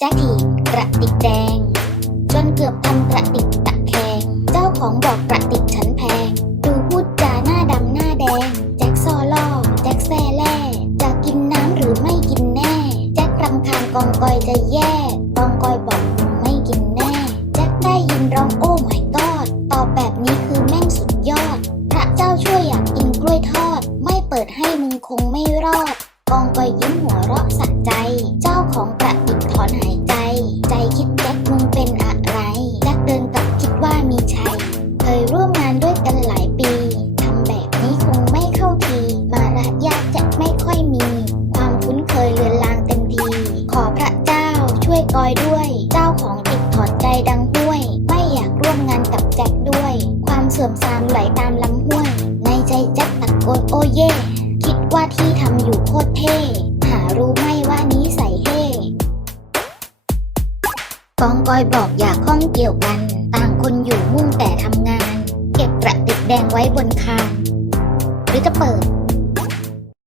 แจ็คถีบกระติกแดง จนเกือบทำกระติกตะแคง เจ้าของบอกกระติกฉันแพง ดูพูดจาหน้าดำหน้าแดง แจ็คซอล่อ แจ็คแซ่แล่จะกินน้ำหรือไม่กินแน่ แจ็ครำคาญกองกอยจะแย่ กองกอยบอกไม่กินแน่ แจ็คได้ยินร้องโอ้ไม่กอดตอบแบบนี้คือแม่งสุดยอด พระเจ้าช่วยอยากกินกล้วยทอด ไม่เปิดให้มึงคงไม่รอด วยกอยด้วย เจ้าของติดถอดใจดังห้วย ไม่อยากร่วมงานกับแจ็คด้วย ความเสื่อมทรามไหลตามลำห้วย ในใจแจ็คตะโกนโอเย่คิดว่าที่ทำอยู่โคตรเท่หารู้ไหมว่านี้ใส่เฮ่กองกอยบอกอย่าข้องเกี่ยวกัน ต่างคนอยู่มุ่งแต่ทำงาน เก็บกระติกแดงไว้บนคานหรือจะเปิด